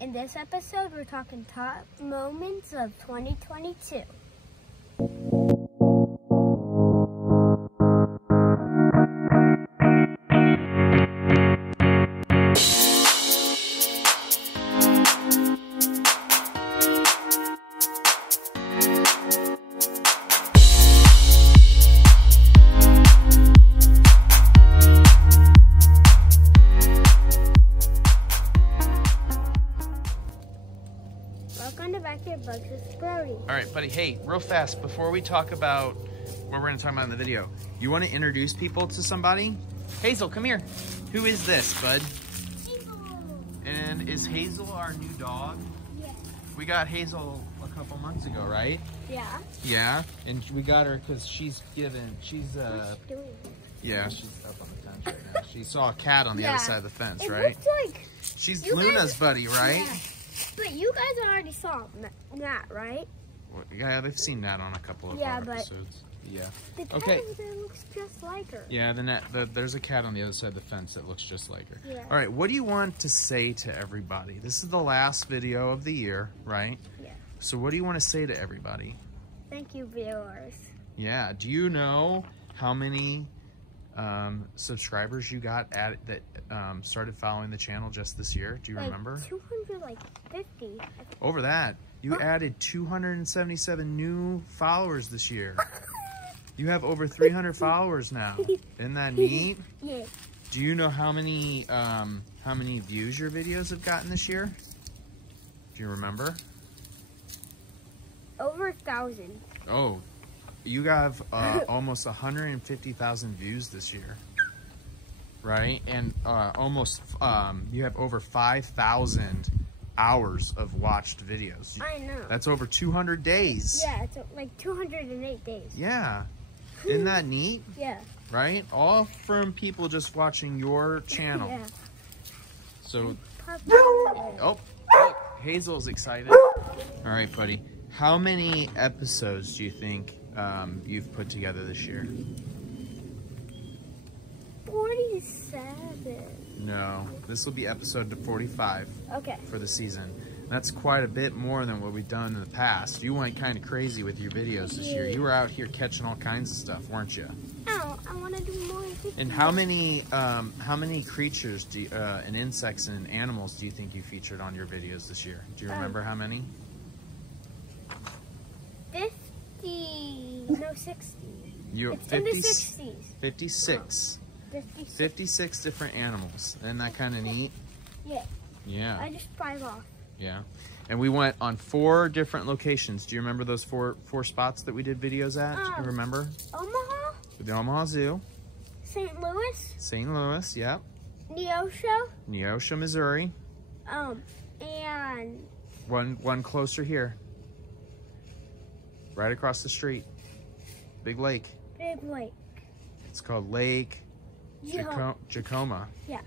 In this episode, we're talking top moments of 2022. Welcome to Backyard Bugs with Brody. All right, buddy. Hey, real fast, before we talk about what we're going to talk about in the video, you want to introduce people to somebody? Hazel, come here. Who is this, bud? Hazel. And is Hazel our new dog? Yeah. We got Hazel a couple months ago, right? Yeah. Yeah, and we got her because she's What's she doing? yeah, she's up on the fence right now. She saw a cat on the other side of the fence, It right? looks like She's you Luna's guys- buddy, right? Yeah. But you guys already saw Nat, right? Well, yeah, they've seen that on a couple of Yeah, our but- episodes. Yeah. The cat Okay. over there looks just like her. Yeah, there's a cat on the other side of the fence that looks just like her. Yeah. All right, what do you want to say to everybody? This is the last video of the year, right? Yeah. So what do you want to say to everybody? Thank you, viewers. Yeah. Do you know how many subscribers you got that started following the channel just this year? Do you remember? 250. Over that, you added 277 new followers this year. You have over 300 followers now. Isn't that neat? Yeah. Do you know how many views your videos have gotten this year? Do you remember? Over 1,000. Oh, you have almost 150,000 views this year, right? And you have over 5,000 hours of watched videos. I know. That's over 200 days. Yeah, it's like 208 days. Yeah. Isn't that neat? Yeah. Right? All from people just watching your channel. Yeah. So, oh, look, Hazel's excited. All right, buddy. How many episodes do you think you've put together this year? 47. No, this will be episode 45 Okay. for the season. That's quite a bit more than what we've done in the past. You went kind of crazy with your videos this year. You were out here catching all kinds of stuff, weren't you? Oh, I want to do more. And how many creatures and insects and animals do you think you featured on your videos this year? Do you remember how many? 50. No, 60. It's in the 60s. 56. 56 different animals. Isn't that kind of neat? Yeah. Yeah. I just 5 off. Yeah. And we went on 4 different locations. Do you remember those four spots that we did videos at? Do you remember? Omaha. The Omaha Zoo. St. Louis. St. Louis, yep. Neosho. Neosho, Missouri. And One closer here. Right across the street. Big lake. Big Lake. It's called Lake Jacomo. Yeah.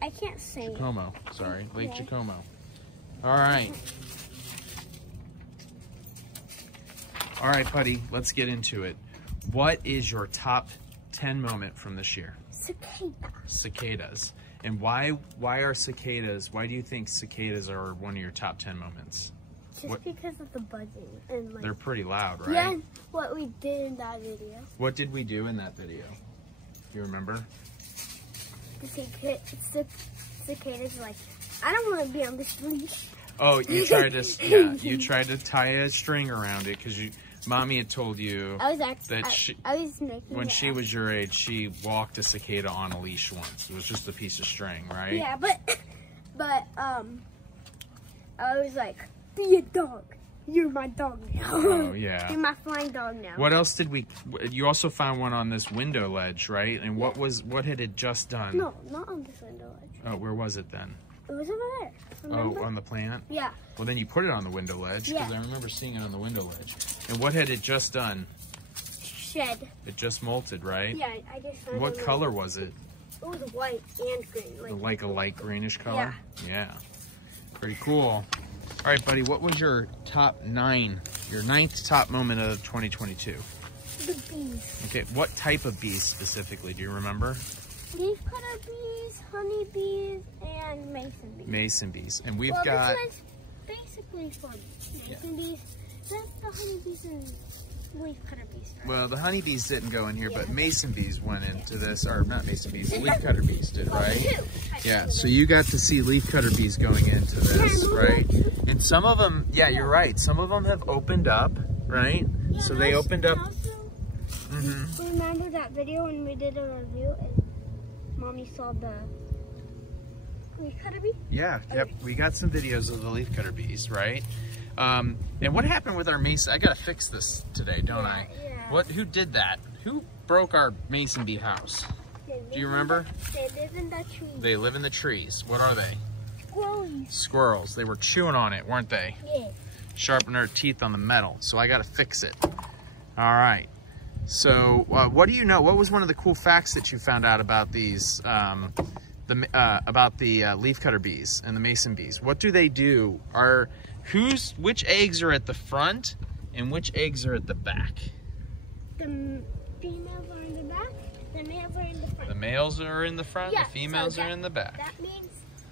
I can't say it. Jacomo, sorry. Lake Okay. Jacomo. All right. All right, buddy, let's get into it. What is your top 10 moment from this year? Cicada. Cicadas. And why are cicadas, why do you think cicadas are one of your top 10 moments? Just because of the buzzing and like. They're pretty loud, right? Yeah, and what we did in that video. What did we do in that video? You remember? The cicadas like, I don't want to be on this leash. Oh, you tried to, yeah, you tried to tie a string around it because Mommy had told you I was actually, that I was making when she was your age, she walked a cicada on a leash once. It was just a piece of string, right? Yeah, but I was like, be a dog. You're my dog now. Oh, yeah. You're my flying dog now. What else did you also found one on this window ledge, right? And what had it just done? No, not on this window ledge. Oh, where was it then? It was over there. Remember? Oh, on the plant? Yeah. Well, then you put it on the window ledge because I remember seeing it on the window ledge. And what had it just done? Shed. It just molted, right? Yeah, I just found What it. Color was it? It was white and green. Like a light greenish color? Yeah. Pretty cool. All right, buddy, what was your top 9, your 9th top moment of 2022? The bees. Okay, what type of bees specifically? Do you remember? Leafcutter bees, honeybees, and mason bees. Mason bees. And we've got... got... This one's basically for mason bees. That's the honeybees and leafcutter bees. Right? Well, the honeybees didn't go in here, but mason bees went into this. Or not mason bees, the leafcutter bees did, right? Yeah, so you got to see leafcutter bees going into this, right? And some of them, yeah, you're right. Some of them have opened up, right? Yeah, so they opened up. Remember that video when we did a review and Mommy saw the leafcutter bee? Yeah, yep. We got some videos of the leafcutter bees, right? And what happened with our mason? I gotta fix this today, don't I? Yeah. Who did that? Who broke our mason bee house? Do you remember? They live in the trees. They live in the trees. What are they? Squirrels. Squirrels. They were chewing on it, weren't they? Yeah. Sharpening their teeth on the metal. So I gotta fix it. All right. So what do you know? What was one of the cool facts that you found out about these? About the leafcutter bees and the mason bees? What do they do? Which eggs are at the front and which eggs are at the back? The females are in the back, the males are in the front. The males are in the front, yeah, the females are in the back. That means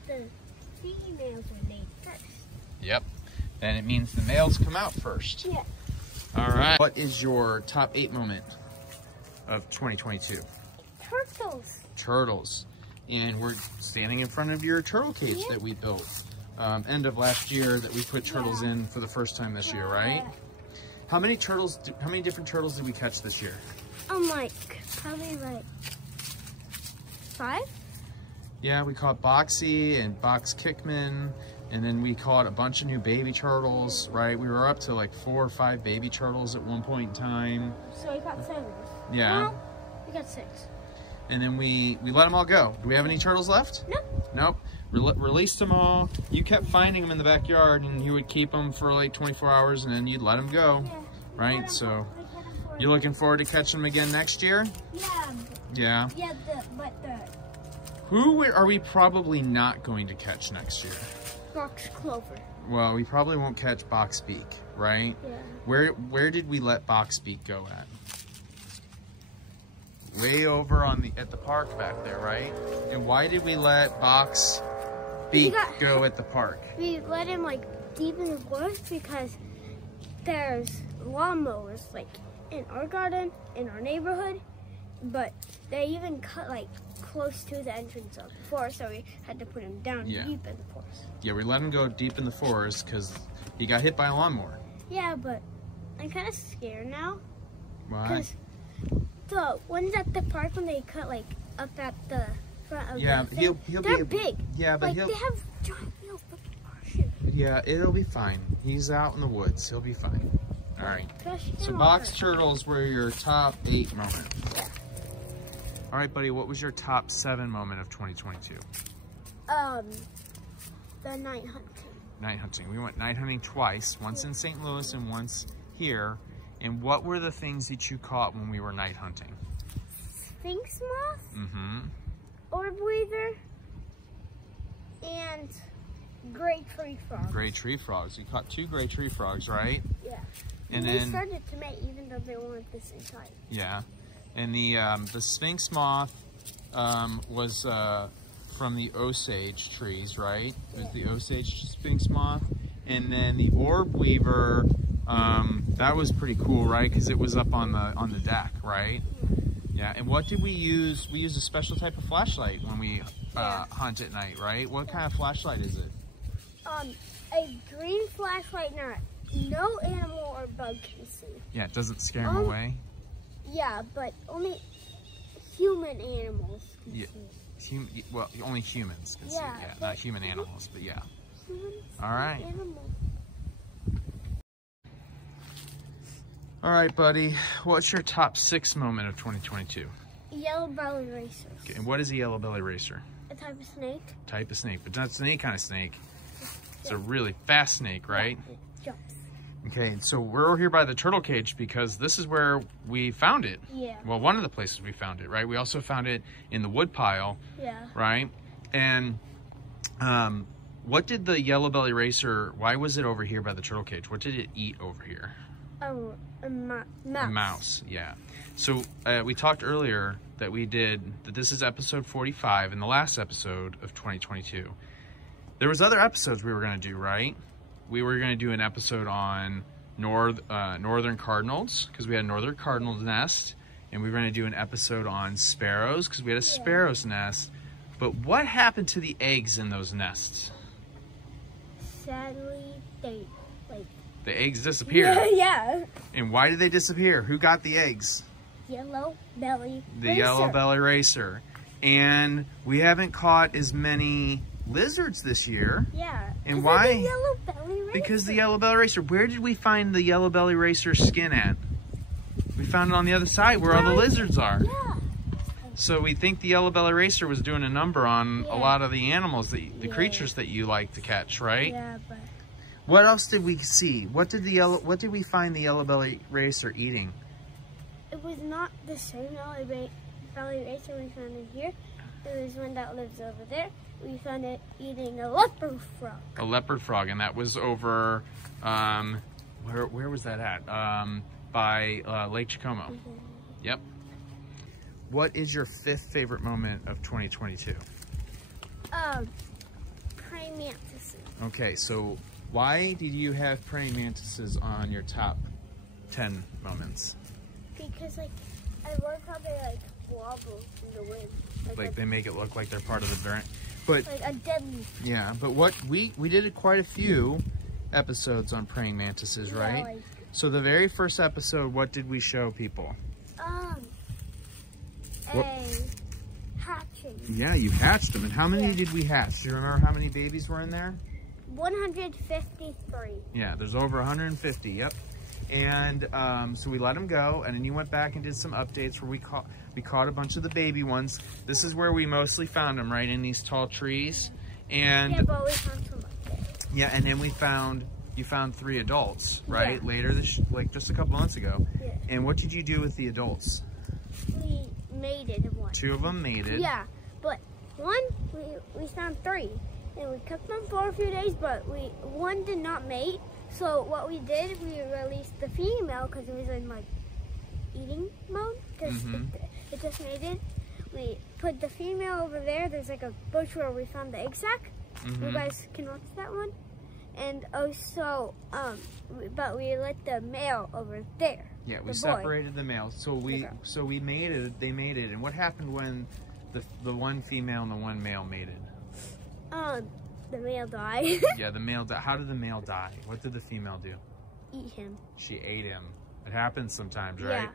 the females were made first. Yep. Then it means the males come out first. Yeah. All right. What is your top 8 moment of 2022? Turtles. Turtles. And we're standing in front of your turtle cage that we built end of last year that we put turtles in for the first time this year, right? How many different turtles did we catch this year? Probably 5. Yeah, we caught Boxy and Box Kickman, and then we caught a bunch of new baby turtles, right? We were up to like 4 or 5 baby turtles at one point in time. So we got 7. Yeah. Well, we got 6. And then we let them all go. Do we have any turtles left? Nope. Nope. Released them all. You kept finding them in the backyard, and you would keep them for like 24 hours, and then you'd let them go, right? So you're looking forward to catching them again next year? Yeah. Yeah. Yeah, Who are we probably not going to catch next year? box clover. Well, we probably won't catch Boxbeak, right? Yeah. Where did we let Boxbeak go at? Way over at the park back there, right? And why did we let Boxbeak go at the park? We let him deep in the woods because there's lawnmowers in our garden, in our neighborhood, but they even cut close to the entrance of the forest, so we had to put him down deep in the forest. Yeah, we let him go deep in the forest because he got hit by a lawnmower. Yeah, but I'm kind of scared now. Why? Because the ones at the park, when they cut up at the front of the thing, they're big. Yeah, but they have giant wheels. Yeah, it'll be fine. He's out in the woods. He'll be fine. All right. So box turtles were your top 8 moments. Yeah. All right, buddy. What was your top 7 moment of 2022? The night hunting. Night hunting. We went night hunting twice. Once in St. Louis and once here. And what were the things that you caught when we were night hunting? Sphinx moth. Mm-hmm. Orb weaver. And gray tree frogs. Gray tree frogs. You caught 2 gray tree frogs, right? Yeah. And they then started to mate even though they weren't the same type. Yeah. And the sphinx moth was from the Osage trees, right? It was the Osage sphinx moth. And then the orb weaver, that was pretty cool, right? Because it was up on the deck, right? Yeah. And what did we use? We used a special type of flashlight when we hunt at night, right? What kind of flashlight is it? A green flashlight no animal or bug can see. Yeah, it doesn't scare them away? Yeah, but only human animals can see. Well, only humans can see. Yeah, not human animals, but yeah. Humans, all right. Animals. All right, buddy. What's your top 6 moment of 2022? Yellow-bellied racers. Okay, and what is a yellow-bellied racer? A type of snake. Type of snake, but not any kind of snake. It's a really fast snake, right? Yeah, it jumps. Okay, so we're here by the turtle cage because this is where we found it. Yeah. Well, one of the places we found it, right? We also found it in the wood pile. Yeah. Right? And what did the yellow-bellied racer, why was it over here by the turtle cage? What did it eat over here? Oh, a mouse. A mouse, yeah. So we talked earlier that we did, that this is episode 45 and the last episode of 2022. There was other episodes we were going to do, right? We were going to do an episode on northern cardinals, because we had a northern cardinal nest, and we were going to do an episode on sparrows, because we had a sparrow's nest. But what happened to the eggs in those nests? Sadly, the eggs disappeared. Yeah. And why did they disappear? Who got the eggs? Yellow-bellied The racer. yellow-bellied racer. And we haven't caught as many lizards this year. Yeah. And why? The yellow-bellied racer. Because the yellow-bellied racer. Where did we find the yellow-bellied racer skin at? We found it on the other side where all the lizards are. Yeah. So we think the yellow-bellied racer was doing a number on a lot of the animals, the creatures that you like to catch, right? Yeah, but what else did we see? What did we find the yellow-bellied racer eating? it was not the same yellow-bellied racer we found in here. It was one that lives over there. We found it eating a leopard frog. A leopard frog, and that was over, where was that at? By Lake Chicomo. Mm-hmm. Yep. What is your 5th favorite moment of 2022? Praying mantises. Okay, so why did you have praying mantises on your top 10 moments? Because I love how they wobble in the wind. Like they make it look like they're part of the brand. But like a deadly. yeah, but what we did quite a few episodes on praying mantises, right? Like, so the very first episode, what did we show people? Hatching. Yeah, you hatched them. And how many did we hatch? Do you remember how many babies were in there? 153. Yeah, there's over 150. Yep. And so we let them go, and then you went back and did some updates where we caught a bunch of the baby ones. This is where we mostly found them, right, in these tall trees. And yeah, but we found some up there. yeah, and then you found 3 adults, right? Yeah. Later, like just a couple months ago. Yeah. And what did you do with the adults? We mated one. 2 of them mated. Yeah, but one we found 3, and we kept them for a few days, but one did not mate. So what we did, we released the female because it was in eating mode because it just mated. We put the female over there. There's a bush where we found the egg sac. You guys can watch that one. And also, but we let the male over there. Yeah, we separated the male. So we mated. They mated. And what happened when the one female and the one male mated? The male died. Yeah, the male died. How did the male die? What did the female do? Eat him. She ate him. It happens sometimes, right?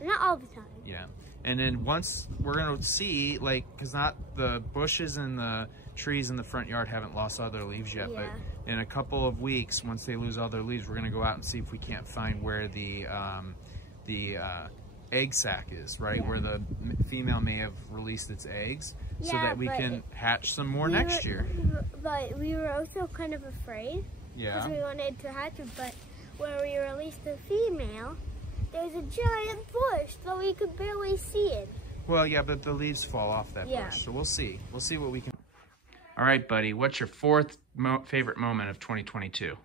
Yeah, not all the time. Yeah. And then once we're going to see, because not the bushes and the trees in the front yard haven't lost all their leaves yet, but in a couple of weeks, once they lose all their leaves, we're going to go out and see if we can't find where the egg sac is, right? Yeah. Where the female may have released its eggs, so that we can hatch some more next year. But we were also kind of afraid. Yeah. Because we wanted to hatch it, but where we released the female, there's a giant bush, so we could barely see it. Well, yeah, but the leaves fall off that bush, so we'll see. We'll see what we can. All right, buddy, what's your 4th favorite moment of 2022?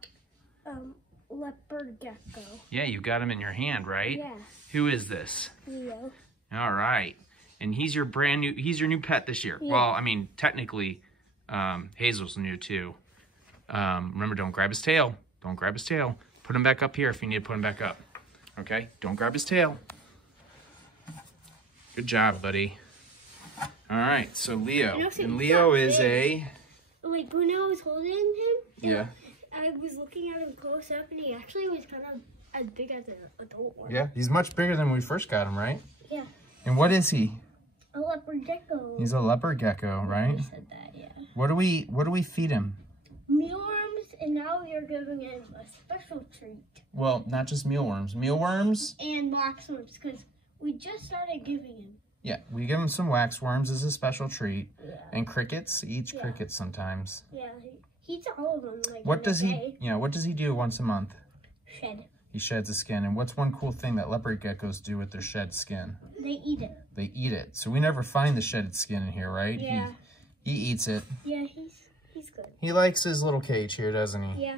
Leopard gecko. Yeah, you got him in your hand, right? Yeah. Who is this? Leo. All right. And he's your new pet this year. Yeah. Well, I mean, technically, Hazel's new too. Remember, don't grab his tail. Don't grab his tail. Put him back up here if you need to put him back up. Okay? Don't grab his tail. Good job, buddy. All right, so Leo. And Leo is a... Like, when I was holding him, yeah, I was looking at him close up, and he actually was kind of as big as an adult one. Yeah, he's much bigger than when we first got him, right? Yeah. And what is he? A leopard gecko. He's a leopard gecko, right? I said that, yeah. What do we feed him? Mealworms, and now we are giving him a special treat. Well, not just mealworms. Mealworms. And waxworms, because we just started giving him. Yeah, we give him some waxworms as a special treat. Yeah. And crickets. He eats crickets sometimes. Yeah, he eats all of them. What does he? Yeah, what does he do once a month? Shed. He sheds his skin. And what's one cool thing that leopard geckos do with their shed skin? They eat it. They eat it. So we never find the shedded skin in here, right? Yeah. He eats it. Yeah, he's good. He likes his little cage here, doesn't he? Yeah.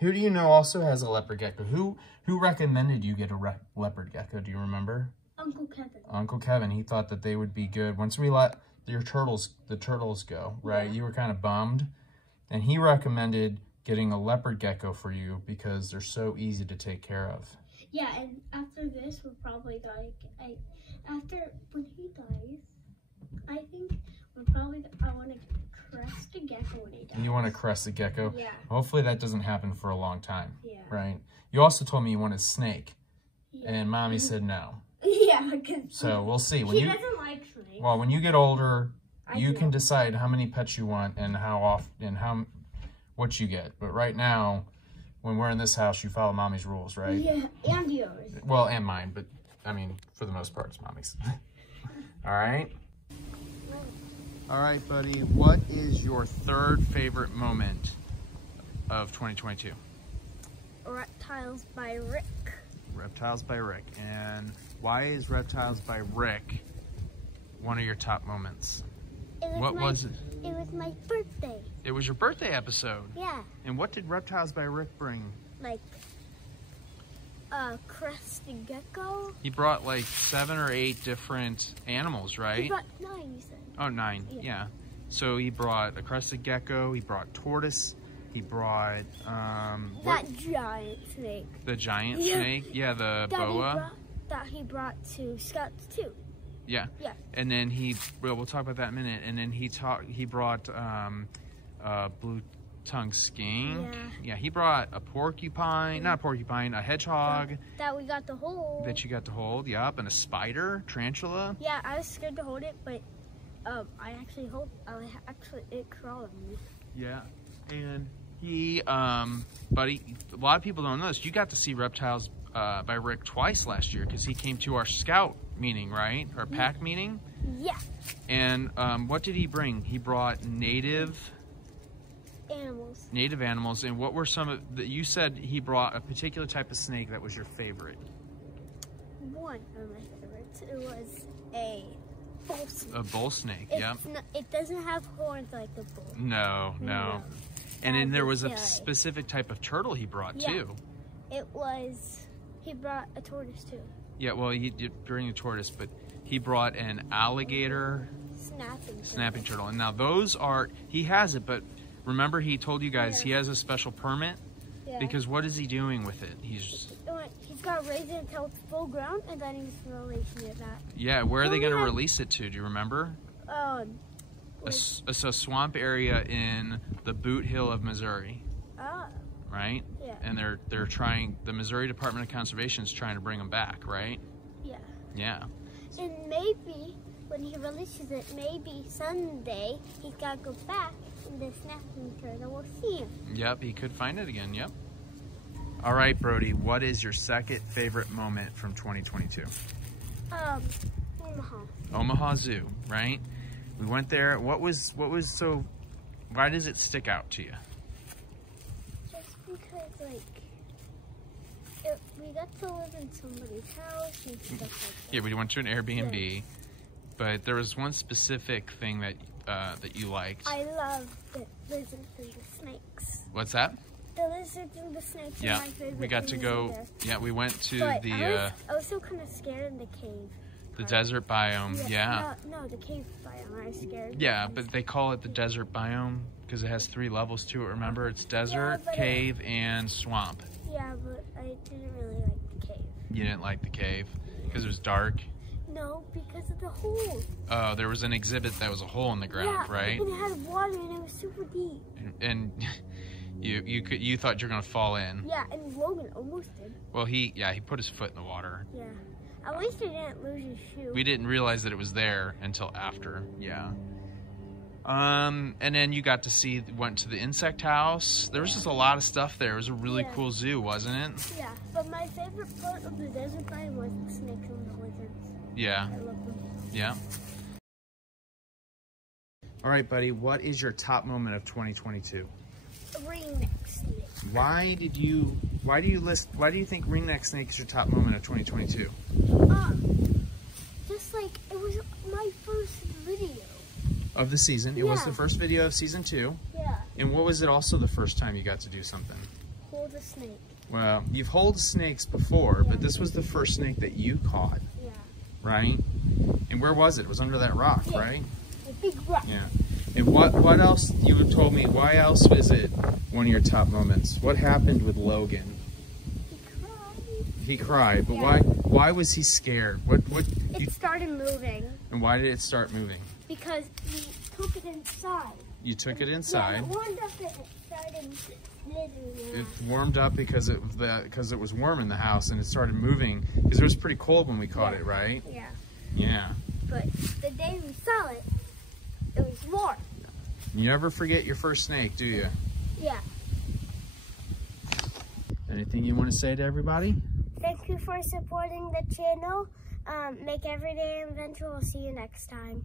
Who do you know also has a leopard gecko? Who recommended you get a leopard gecko? Do you remember? Uncle Kevin. Uncle Kevin, he thought that they would be good. Once we let the turtles go, right? Yeah. You were kind of bummed. And he recommended getting a leopard gecko for you because they're so easy to take care of. Yeah, and after this, we're probably after when he dies, I think I want to crest a gecko when he dies. You want to crest a gecko? Yeah. Hopefully that doesn't happen for a long time. Yeah. Right? You also told me you wanted snake. Yeah. And Mommy said no. Yeah, because so we'll see. He doesn't like snakes. Well, when you get older, you can decide how many pets you want and how often and what you get. But right now, when we're in this house, you follow Mommy's rules, right? Yeah, and yours. Well, and mine, but I mean, for the most part, it's Mommy's. All right? All right, buddy. What is your third favorite moment of 2022? Reptiles by Rick. Reptiles by Rick. And why is Reptiles by Rick one of your top moments? What was it? It was my birthday. It was your birthday episode. Yeah. And what did Reptiles by Rick bring? Like crested gecko. He brought like 7 or 8 different animals, right? He brought 9, you said. Oh, 9. Yeah. So he brought a crested gecko. He brought tortoise. He brought that giant snake. The giant snake. Yeah, the boa. That he brought to Scouts too. Yeah. Yeah. And then we'll talk about that in a minute. And then he brought blue tongue skink. Yeah. He brought a porcupine, not a porcupine, a hedgehog. That we got to hold. That you got to hold, yup. And a spider, tarantula. Yeah, I was scared to hold it, but it crawled on me. Yeah. And he, buddy, a lot of people don't know this. You got to see Reptiles by Rick twice last year because he came to our scout meeting, right? Our pack meeting. Yeah. And what did he bring? He brought native animals. And what were some of you said he brought a particular type of snake that was your favorite? One of my favorites. It was a bull snake. A bull snake, yeah. It doesn't have horns like the bull. No. And then there was a specific type of turtle he brought too. He brought a tortoise too. Yeah, well, he did bring a tortoise, but he brought an alligator snapping turtle. And now those he has it, but remember he told you guys he has a special permit? Yeah. Because what is he doing with it? He's got to raise it until it's full grown, and then he's releasing it back. Yeah, where are they going to release it to? Do you remember? A swamp area in the Boot Hill of Missouri. Oh. Right? Yeah. And they're trying, the Missouri Department of Conservation is trying to bring them back, right? Yeah. Yeah. And maybe when he releases it, maybe someday he's got to go back and the snapping turtle will see him. Yep, he could find it again, yep. All right, Brody, what is your second favorite moment from 2022? Omaha. Omaha Zoo, right? We went there. What was so, why does it stick out to you? Just because, we got to live in somebody's house and stuff like that. Yeah, we went to an Airbnb, but there was one specific thing that you liked. I love the lizards and the snakes. What's that? The lizards and the snakes are my favorite. We got to go, we went to I was still kind of scared in the cave. The desert biome, No, the cave biome, I was scared. Yeah, but they call it the desert biome because it has 3 levels to it, remember? It's desert, cave, and swamp. Yeah, but I didn't really like the cave. You didn't like the cave because it was dark? No, because of the hole. Oh, there was an exhibit that was a hole in the ground, right? And it had water and it was super deep. And you thought you were going to fall in. Yeah, and Logan almost did. Well, he put his foot in the water. Yeah. At least he didn't lose his shoe. We didn't realize that it was there until after, yeah. And then you got to went to the insect house. There was just a lot of stuff there. It was a really cool zoo, wasn't it? Yeah, but my favorite part of the desert biome was the snakes and the lizards. Yeah. I love them. Yeah. All right, buddy, what is your top moment of 2022? A ringneck snake. Why do you think ringneck snake is your top moment of 2022? Just like it was my first video of the season. It was the first video of season 2. Yeah. And what was it also the first time you got to do something? Hold a snake. Well, you've held snakes before, but this was the first snake that you caught. Yeah. right? And where was it? It was under that rock, Yeah. right? A big rock. Yeah. And what else, you told me, why else was it one of your top moments? What happened with Logan? He cried, but Yeah. why was he scared? It started moving. And why did it start moving? Because we took it inside. You took it Yeah, inside. it warmed up and it started slithering. It warmed up because it was warm in the house and it started moving because it was pretty cold when we caught it, right? Yeah. Yeah. But the day we saw it, it was warm. You never forget your first snake, do you? Yeah. Anything you want to say to everybody? Thank you for supporting the channel. Make every day an adventure. We'll see you next time.